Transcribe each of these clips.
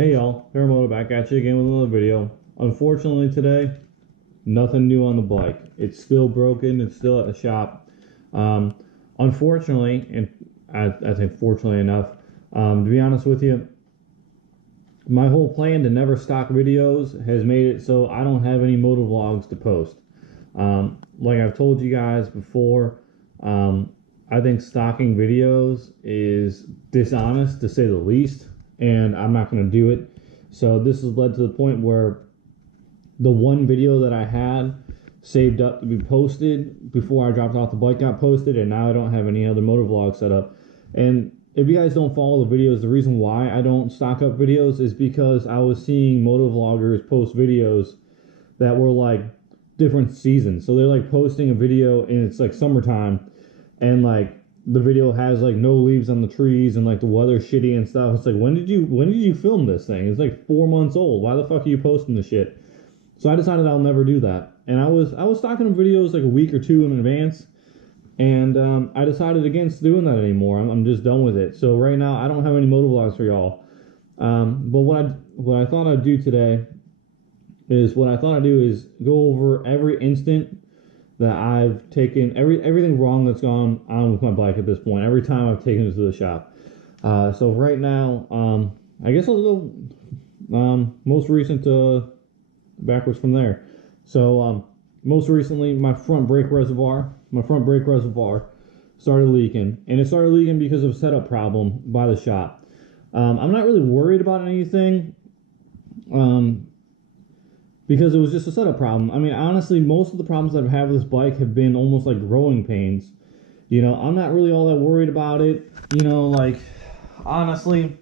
Hey y'all, Paramoto back at you again with another video. Unfortunately today, nothing new on the bike. It's still broken, it's still at the shop. Unfortunately, and I think fortunately enough, to be honest with you, my whole plan to never stock videos has made it so I don't have any moto vlogs to post. Like I've told you guys before, I think stocking videos is dishonest to say the least, and I'm not going to do it. So this has led to the point where the one video that I had saved up to be posted before I dropped off the bike got posted, and now I don't have any other motor vlog set up. And if you guys don't follow the videos, the reason why I don't stock up videos is because I was seeing moto vloggers post videos that were like different seasons. So they're like posting a video and it's like summertime, and like the video has like no leaves on the trees and like the weather's shitty and stuff. It's like, when did you film this thing? It's like 4 months old. Why the fuck are you posting this shit? So I decided I'll never do that. And I was stocking up videos like a week or two in advance, and I decided against doing that anymore. I'm just done with it. So right now I don't have any moto vlogs for y'all. But what I thought I'd do today is go over every instant that I've taken, everything wrong that's gone on with my bike at this point, every time I've taken it to the shop. So right now, I guess I'll go most recent backwards from there. So most recently, my front brake reservoir started leaking, and it started leaking because of a setup problem by the shop. I'm not really worried about anything, because it was just a setup problem. I mean, honestly, most of the problems that I've had with this bike have been almost like growing pains. You know, I'm not really all that worried about it. You know, like, honestly,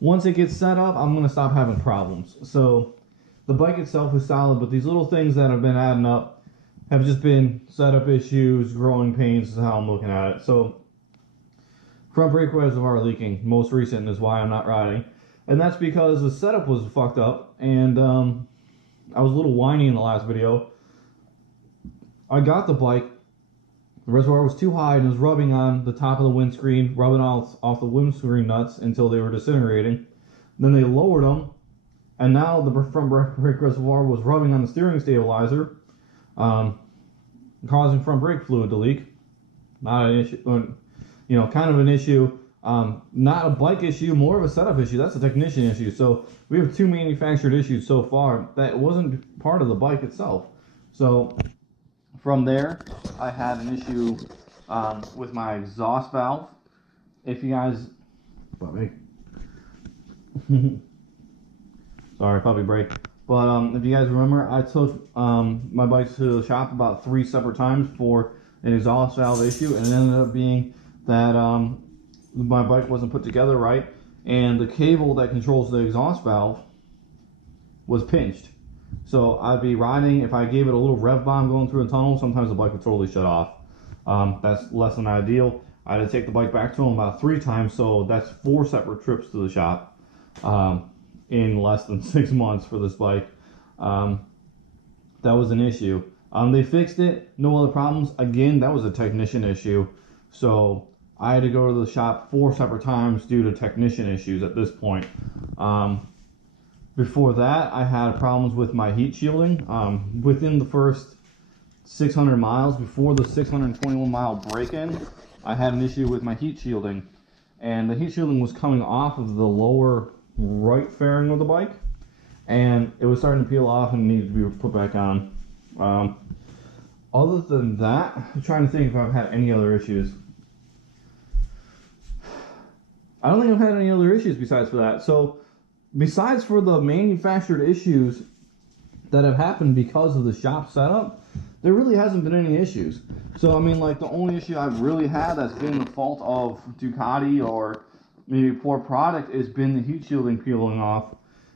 once it gets set up, I'm going to stop having problems. So the bike itself is solid, but these little things that have been adding up have just been setup issues, growing pains is how I'm looking at it. So front brake reservoir leaking, most recent, is why I'm not riding. And that's because the setup was fucked up, and I was a little whiny in the last video. I got the bike, the reservoir was too high and it was rubbing on the top of the windscreen, rubbing off the windscreen nuts until they were disintegrating. Then they lowered them, and now the front brake reservoir was rubbing on the steering stabilizer, causing front brake fluid to leak. Not an issue, you know, kind of an issue. Not a bike issue, more of a setup issue. That's a technician issue. So we have two manufactured issues so far that wasn't part of the bike itself. So from there, I had an issue with my exhaust valve. If you guys, sorry, puppy break. But if you guys remember, I took my bike to the shop about 3 separate times for an exhaust valve issue, and it ended up being that my bike wasn't put together right, and the cable that controls the exhaust valve was pinched. So I'd be riding, if I gave it a little rev bomb going through a tunnel, sometimes the bike would totally shut off. That's less than ideal. I had to take the bike back to him about 3 times, so that's 4 separate trips to the shop in less than 6 months for this bike. That was an issue. They fixed it, no other problems. Again, that was a technician issue. So I had to go to the shop 4 separate times due to technician issues at this point. Before that, I had problems with my heat shielding. Within the first 600 miles, before the 621 mile break-in, I had an issue with my heat shielding. And the heat shielding was coming off of the lower right fairing of the bike, and it was starting to peel off and needed to be put back on. Other than that, I'm trying to think if I've had any other issues. I don't think I've had any other issues besides for that. So besides for the manufactured issues that have happened because of the shop setup, there really hasn't been any issues. So I mean, like, the only issue I've really had that's been the fault of Ducati or maybe poor product has been the heat shielding peeling off,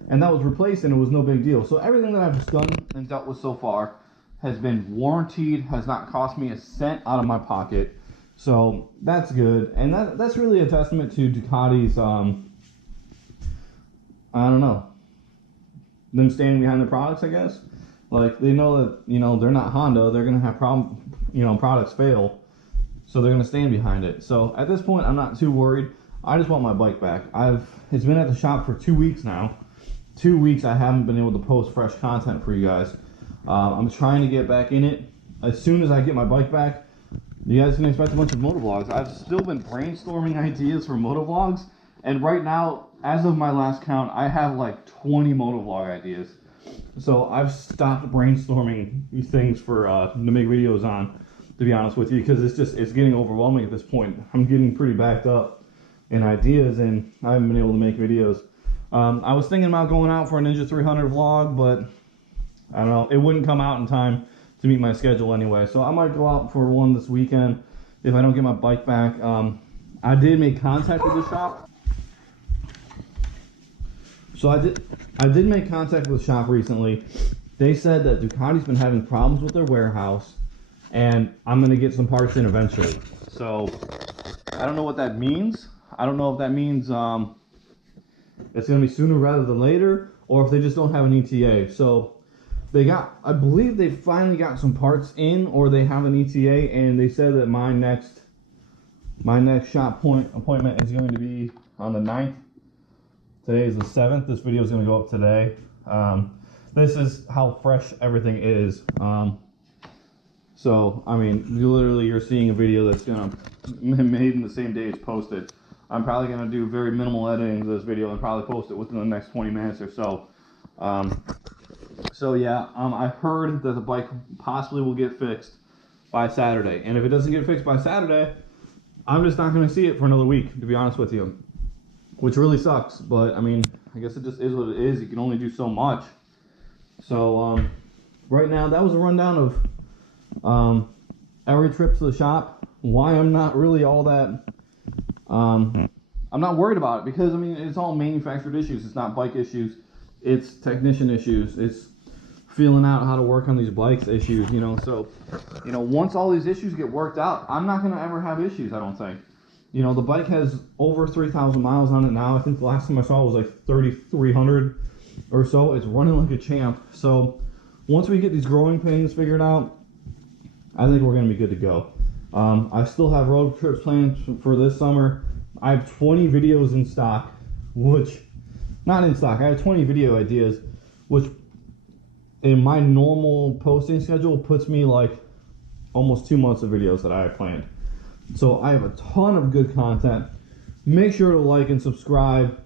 and that was replaced, and it was no big deal. So everything that I've done and dealt with so far has been warranted, has not cost me a cent out of my pocket. So that's good, and that's really a testament to Ducati's, I don't know, them standing behind their products, I guess. Like, they know that, you know, they're not Honda, they're going to have products fail, so they're going to stand behind it. So at this point, I'm not too worried. I just want my bike back. It's been at the shop for 2 weeks now, 2 weeks I haven't been able to post fresh content for you guys. I'm trying to get back in it. As soon as I get my bike back, you guys can expect a bunch of motovlogs. I've still been brainstorming ideas for motovlogs, and right now, as of my last count, I have like 20 motovlog ideas. So I've stopped brainstorming these things for to make videos on, to be honest with you, because it's getting overwhelming at this point. I'm getting pretty backed up in ideas, and I haven't been able to make videos. I was thinking about going out for a Ninja 300 vlog, but I don't know, it wouldn't come out in time to meet my schedule anyway. So I might go out for one this weekend if I don't get my bike back. I did make contact with the shop. So I did make contact with the shop recently. They said that Ducati's been having problems with their warehouse, and I'm gonna get some parts in eventually. So I don't know what that means. I don't know if that means it's gonna be sooner rather than later, or if they just don't have an ETA. So I believe they finally got some parts in, or they have an ETA, and they said that my next shop appointment is going to be on the 9th. Today is the 7th. This video is going to go up today. This is how fresh everything is. So, I mean, you're seeing a video that's going to be made in the same day it's posted. I'm probably going to do very minimal editing to this video and probably post it within the next 20 minutes or so. So yeah, I heard that the bike possibly will get fixed by Saturday. And if it doesn't get fixed by Saturday, I'm just not going to see it for another week, to be honest with you. Which really sucks, but I mean, I guess it just is what it is. You can only do so much. So, right now, that was a rundown of every trip to the shop. Why I'm not really all that, I'm not worried about it, because, I mean, it's all manufactured issues. It's not bike issues. It's technician issues. It's feeling out how to work on these bikes issues, you know. So, you know, once all these issues get worked out, I'm not going to ever have issues, I don't think. You know, the bike has over 3,000 miles on it now. I think the last time I saw it was like 3,300 or so. It's running like a champ. So once we get these growing pains figured out, I think we're going to be good to go. I still have road trips planned for this summer. I have 20 videos in stock, which, not in stock, I have 20 video ideas, which in my normal posting schedule puts me like almost 2 months of videos that I have planned. So I have a ton of good content. Make sure to like and subscribe.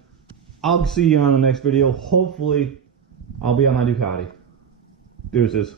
I'll see you on the next video. Hopefully, I'll be on my Ducati. Deuces.